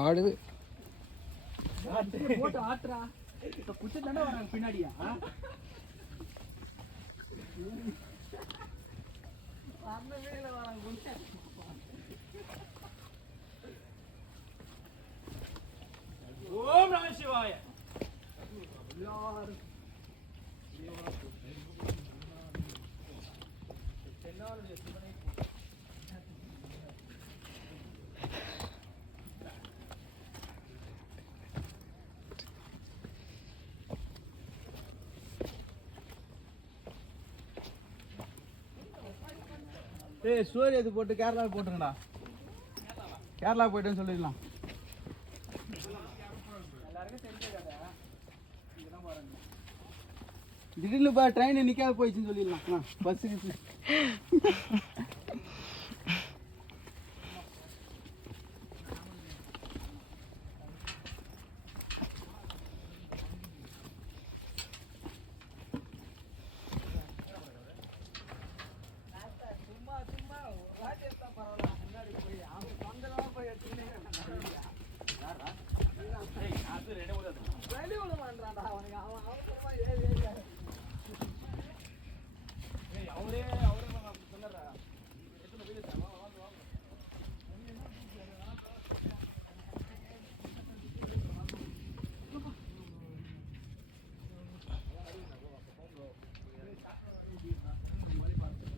ஆடுது போட்டு ஆட்டுறா இப்ப குச்சி தானே வராங்க பின்னாடியா அந்த வேல வராங்க குச்சி ஓம் நம சிவாய சூரிய இது போட்டு கேரளா போட்டுருங்கடா கேரளா போயிட்டேன்னு சொல்லிடலாம் திடீர்னு ட்ரெயின் நிற்காத போயிடுச்சுன்னு சொல்லிடலாம் பஸ்ஸுக்கு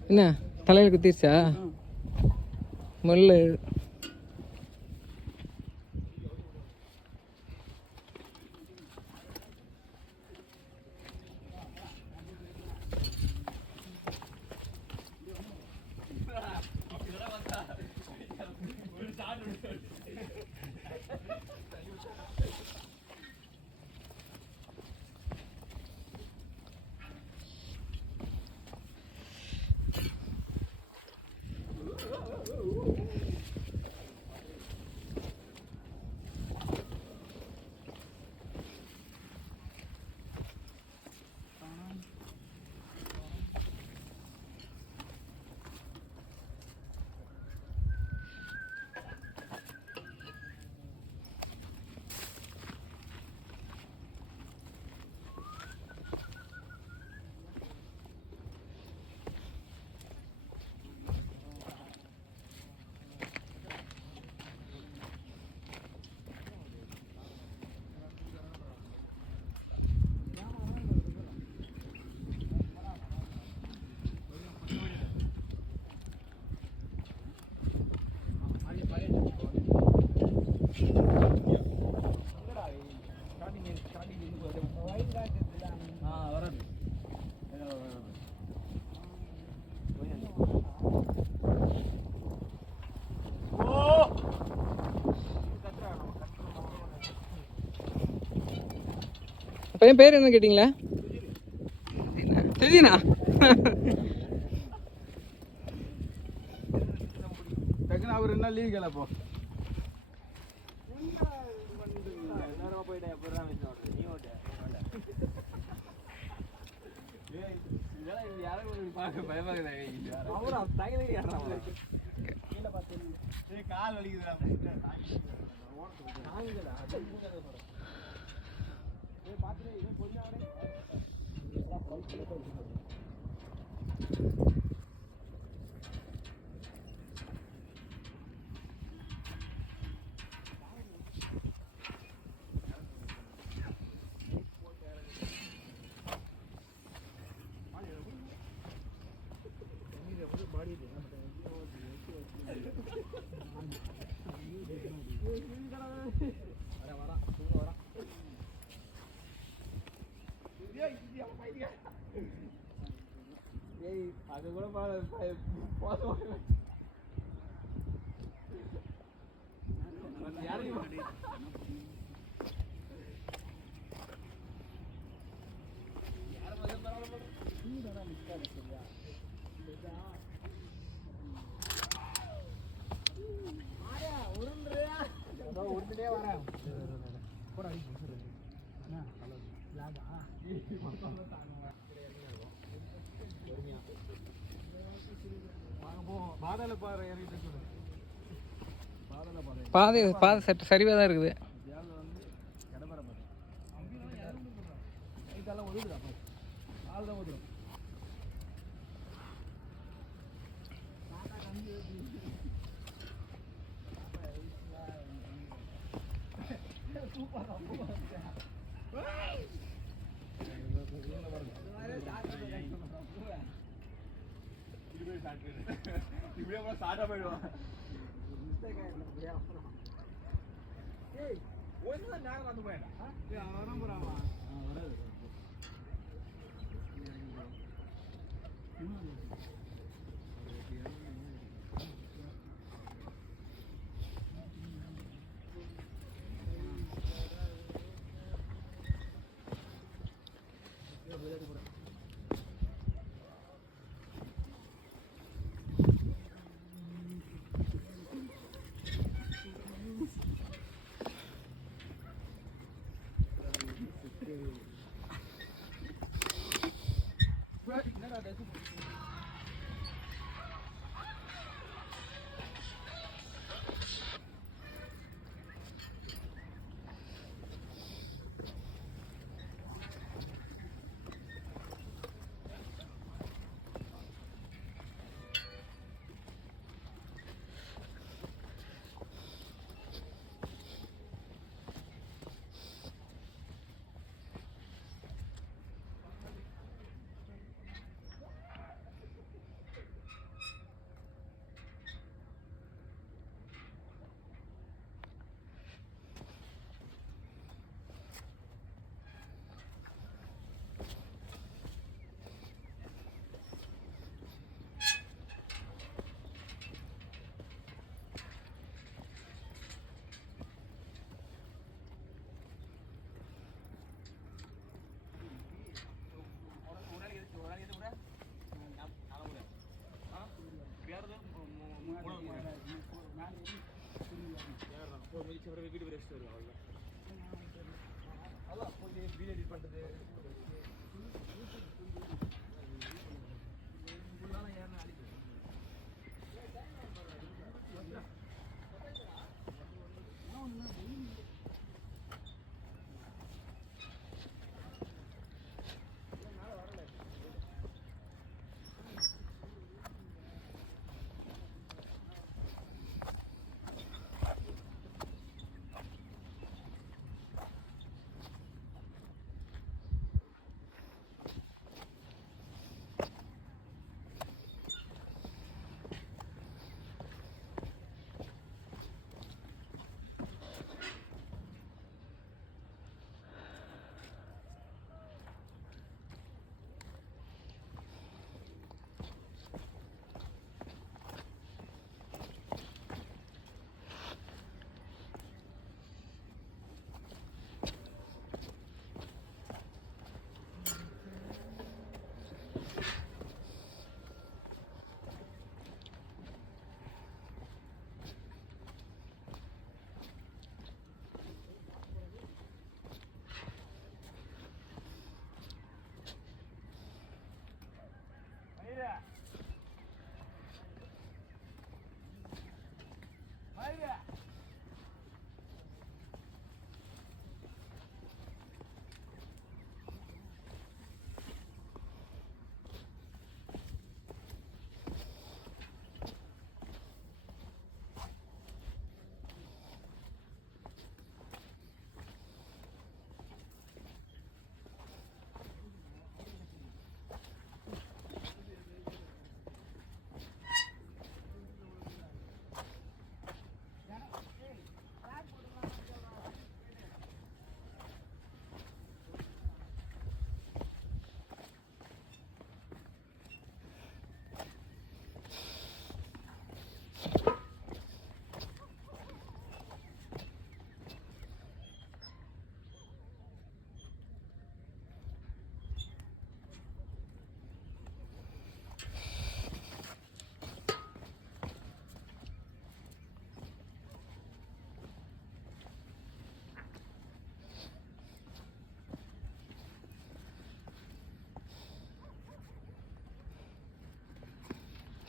என்ன தலையில் குத்திருச்சா முள்ளு பையன் பேர் என்ன கேட்டிங்களா? தெரியுண்ணா. டக்குன்னு அவர் என்ன லீவ் கேளப்போ கால் வலிக்குதுடா அது கூட உருண்டுட்டே வரேன் பாதாள பாறை ஏறிட்டு பாதை பாதை சற்று சரிவாக தான் இருக்குது. தேவை வந்து இடம்பெற பாரு இதெல்லாம் ஒதுக்குதா ஆள் தான் ஒதுக்கும் இப்படியே ஸ்டார்ட் போயிடுவான் நேரம் வந்து போயிடா அவன் போறாமா வராது வீடு ரெஸ்ட் வரும் அவ்வளோதான் போய் வீடியோ எடிட் பண்ணுறது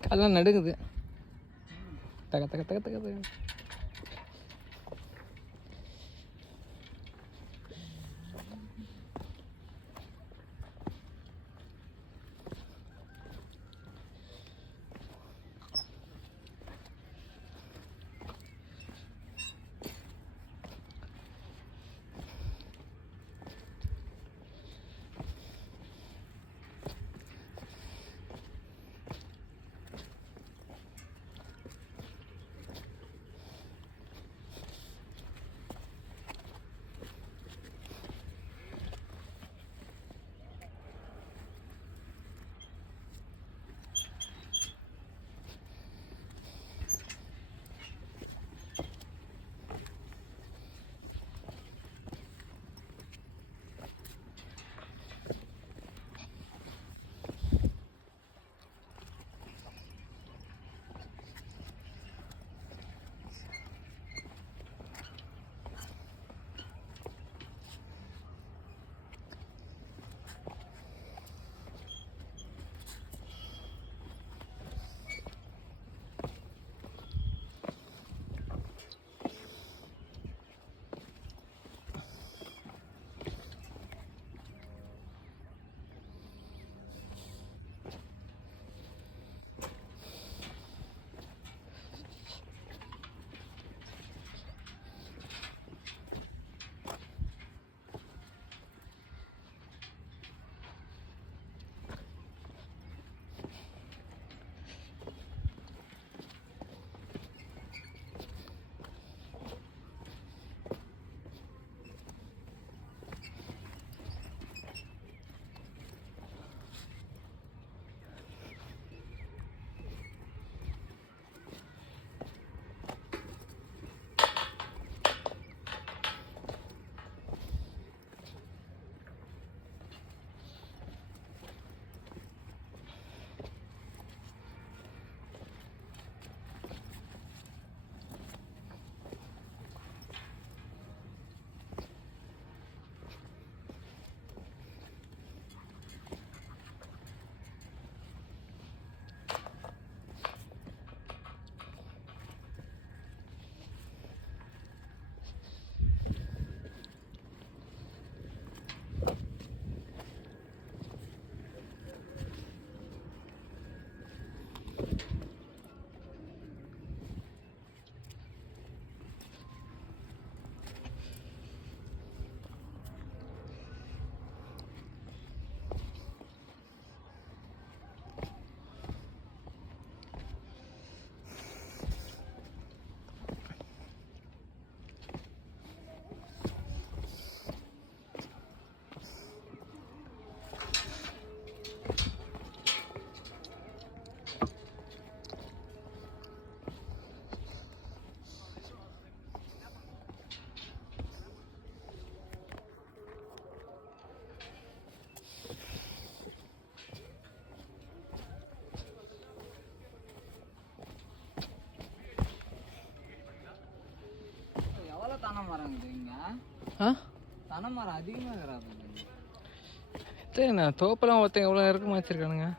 காலெல்லாம் நடுங்குது. தக தக தக தக தக. தென்னை மரம் இங்க ஆ தென்னை மரம் அதிகமாக இருக்கிறாங்க. சரிண்ணா தோப்பெல்லாம் ஒருத்தன் எவ்வளோ நெருக்கமாக வச்சுருக்கானுங்க.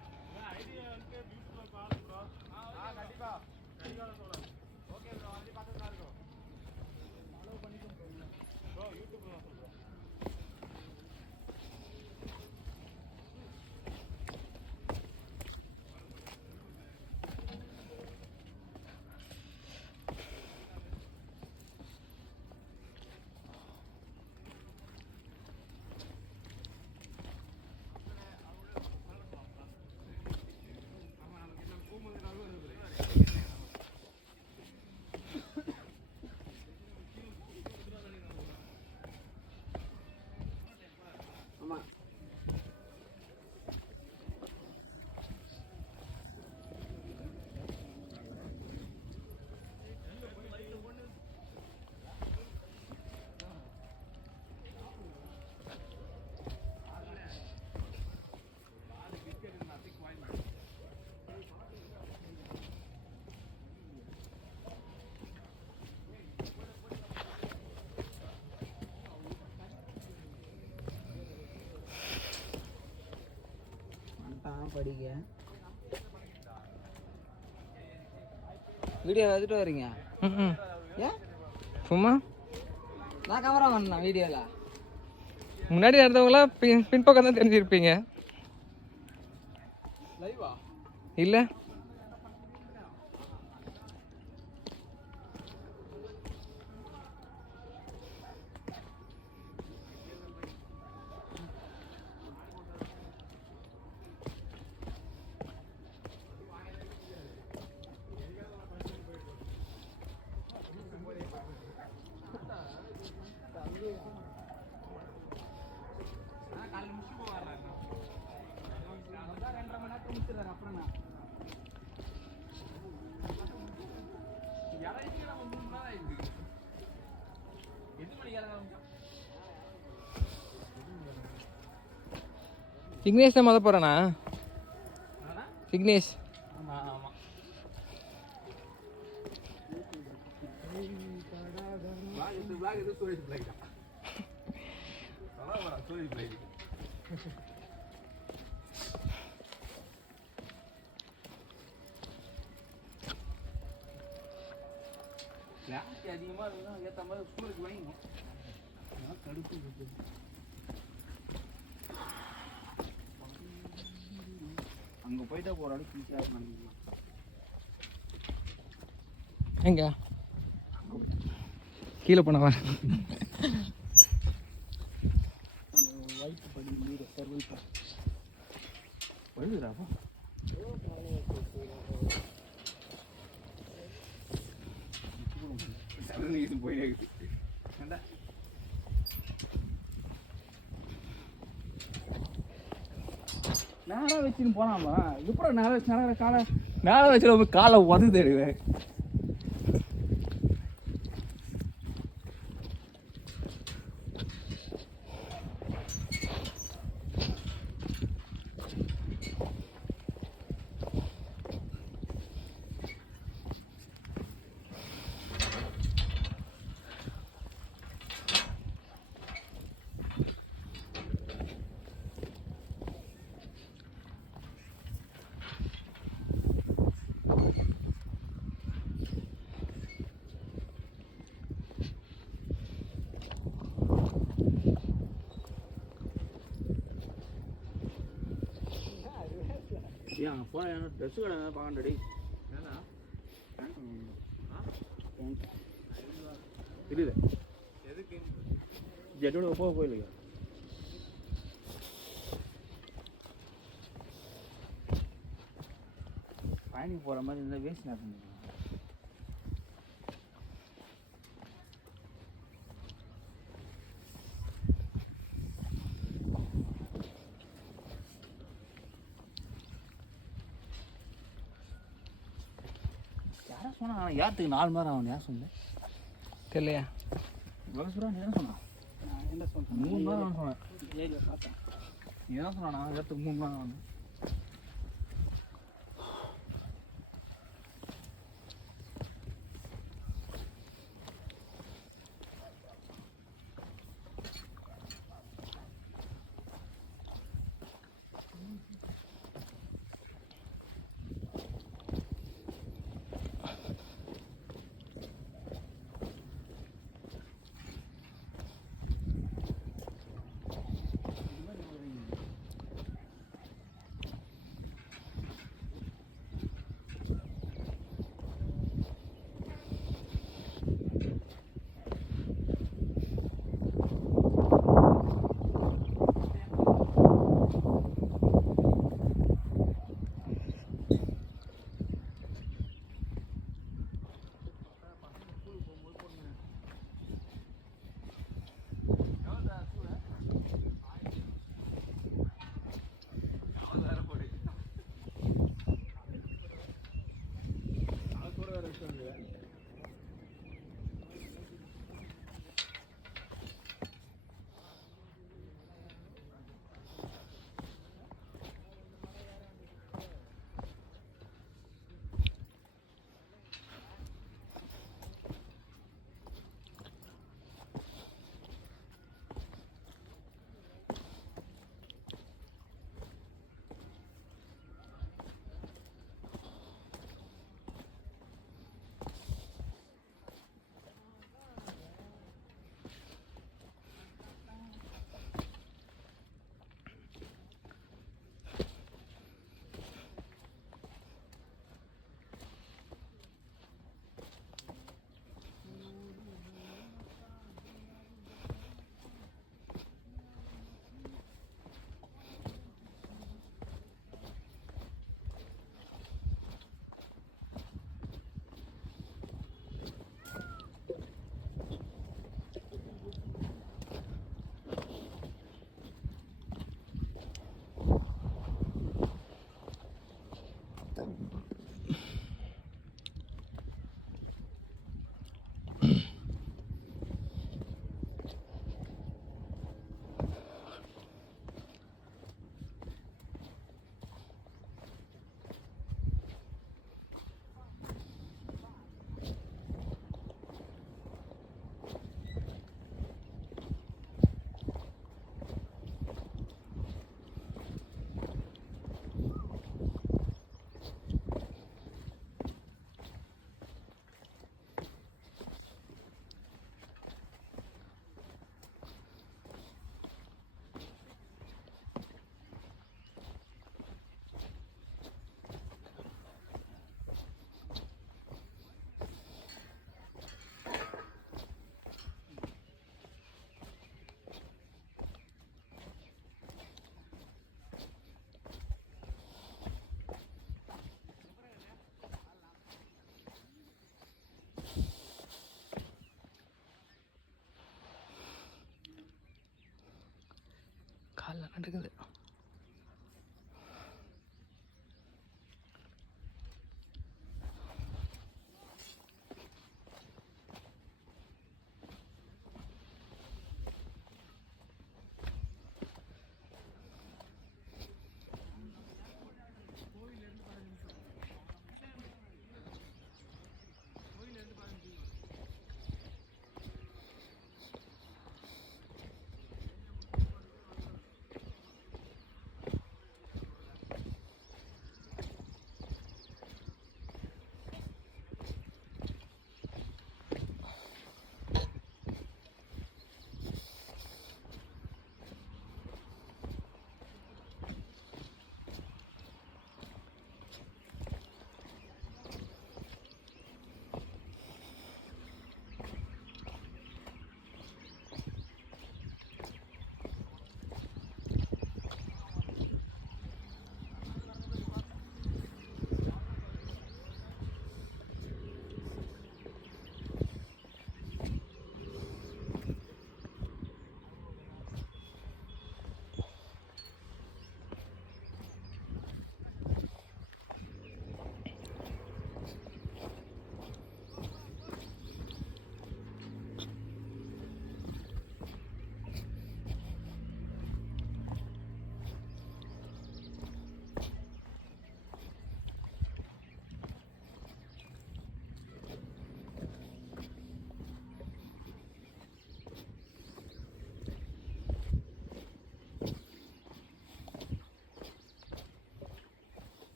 படிக்க வீடியோ எடுத்துட்டு வரீங்க? ம் ஏன் சும்மா நான் கேமரா பண்ணேன் வீடியோவில். முன்னாடி நடந்தவங்களாம் பின்பக்கம் தான் தெரிஞ்சிருப்பீங்க. லைவா இல்லை விக்னேஷ் தான் மொத போகிறானா? விக்னேஷ் அதிகமாக இருந்தால் ஏற்ற மாதிரி ஸ்கூலுக்கு வாங்கிக்கணும். கடுப்பு அங்கே போயிட்டா போகிற அளவுக்கு ஈஸியாக பண்ணிக்கலாம். எங்க கீழே போன வர ஒயிட் பண்ணி மீது சர்வல் பழுதுடாப்பா. போயிட்டு நேராக வச்சுன்னு போனாமா இதுப்புறம் நேரம் வச்சு நேரம் காலை நேரம் வச்சு ரொம்ப காலை உதவு தேடுவேன். ஏன் போன ட்ரெஸ்ஸு கடை பார்க்கண்டடி இருக்குது எதுக்கு ஜெட்டோட போக போயில்லையா? பயணிக்கு போகிற மாதிரி இருந்தால் வேஸ்ட் நான் யாரும் சொன்னா யாத்துக்கு 4 மணி நேரம் ஆகும். யார் சொன்னேன் தெரியலையா? சொல்கிறா நீ என்ன சொன்னா? நான் என்ன சொன்னேன் 3 மணி நேரம் சொன்னேன். ஏரியா பார்த்தேன். நீ என்ன சொன்னா? நான் ஏற்றுக்கு 3 மணி நேரம் ஆகும்.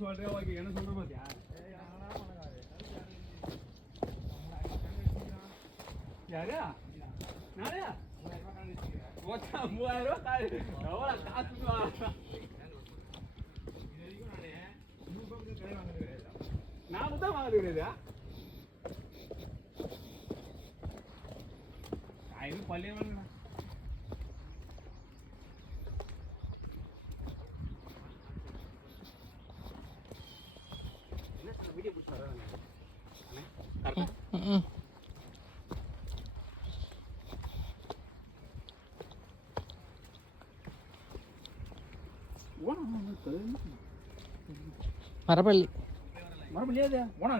சொல்றேன் ஓகே என்ன சொல்ற பாத்தியா யாரா நானே ஓச்சா 3000 ரூபாய் எவ்வளவு காசு நான் தான் வாங்குறேன் ஐநூறு பள்ளியே வாங்கினா வீடியோ பிடிச்சி வராங்க மரப்பள்ளி மரப்பள்ளி அது ஓனா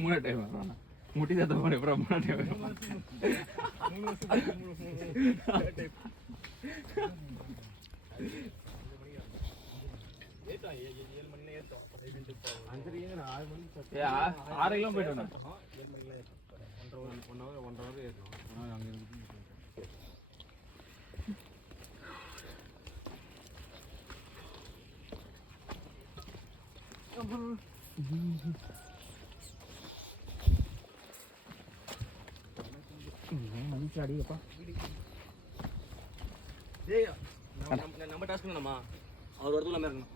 மூணு டைம் முட்டி தான் தப்பான அப்புறம் மூணு டைம் ஆறையெல்லாம் போயிட்டு வந்தேன் 1 hour ஏறணும் அங்கே மதிச்சாடிப்பா நம்ம டாஸ்க் என்னம்மா அவர் வரது இல்லாம இருக்கணும்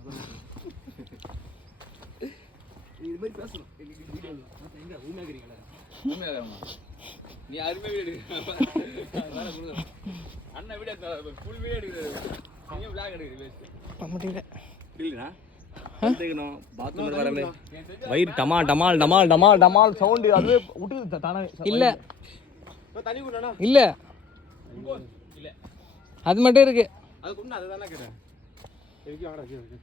இது மாதிரி பேசணும் எங்க உண்மையாகிறீங்களா உண்மையாகிறமா நீ யாருமே வீடியோ எடுக்க அண்ணா வீடியோ ஃபுல் வீடியோ எடுக்கிறாரு நீங்க விளாக் எடுக்கிறீங்க இல்லைண்ணா பாத்ரூம் வரமே வயிறு டமால் டமால் டமால் டமால் டமால் சவுண்டு அது விட்டு தானே இல்ல தண்ணி குடினா இல்ல இல்ல அது மட்டும் இருக்கு அது குடினா அதுதானே கேட்டேன் எதுக்கு வாடா கேக்கு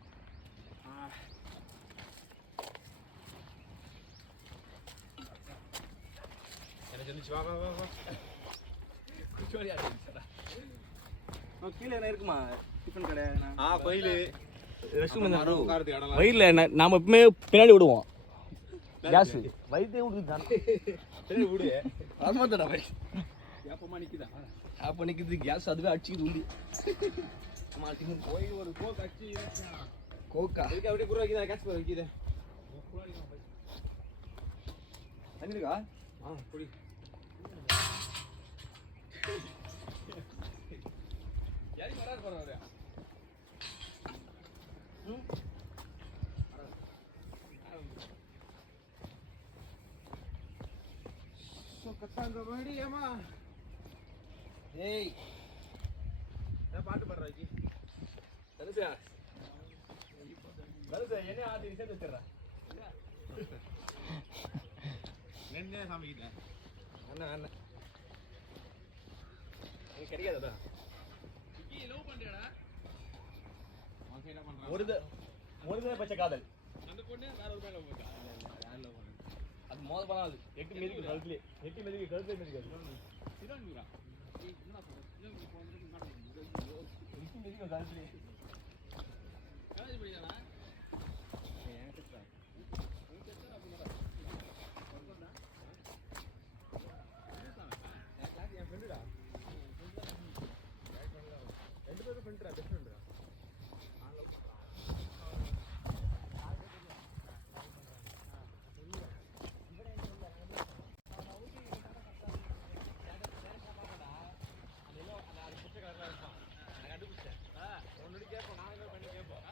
என்ன சொல்லிச்சு வா வா வா வா குச்சோடி ஆடுறா கீழே என்ன இருக்குமா டிஃபன் கடை கோயில் வயிறுல நாம எப்பவுமே பின்னாடி விடுவோம் கேஸ் வயிற்றே விடு ஆமாடா பை ஏப்பமா நிக்குதா ஏப்ப நிக்குது கேஸ் அதுவே அடிச்சிக்குது உண்டி போய் ஒரு கோக் அடிச்சு கோக்கா இதுக்கு அப்படியே குரு வைக்கிறா கேஸ் வைக்கிது தண்ணி இருக்கா குடி யாரி வராரு போறாரு கத்தாங்க மடியம்மா ஏய் நான் பாட்டு பாடுறாக்கி தனுஷா என்ன ஆதி ரிசர்ச் வச்சிரறா நெண்ணே சாமிக்கிட்ட அண்ணா அண்ணா நீ கிடைக்காதடா கீ லவ் பண்றியாடா அவன் என்ன பண்றான் ஒரு பச்சை காதல் அந்த பொண்ணு வேற ஒரு பையன் லவ் பண்றா யார் லவ் பண்றா அது மோத பண்ணாது எட்டு மெதிக்கு கழுத்துலயே சிரான்டா நீ என்ன சொல்ற நீ போறது மாட்டேங்குது எட்டு மெதிக்கு கழுத்துலயே காலேஜ் படிக்கறானா ஏன் கேக்குறா உன் கேக்குறா அப்படினா வரடா நான் கிளாஸ் என் ஃப்ரெண்டுடா ரெண்டு பேரும் ஃப்ரெண்டுடா பெஸ்ட் ஃப்ரெண்டுடா கேட்போம் நாங்களே பண்ணி கேட்போம்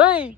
ஏய்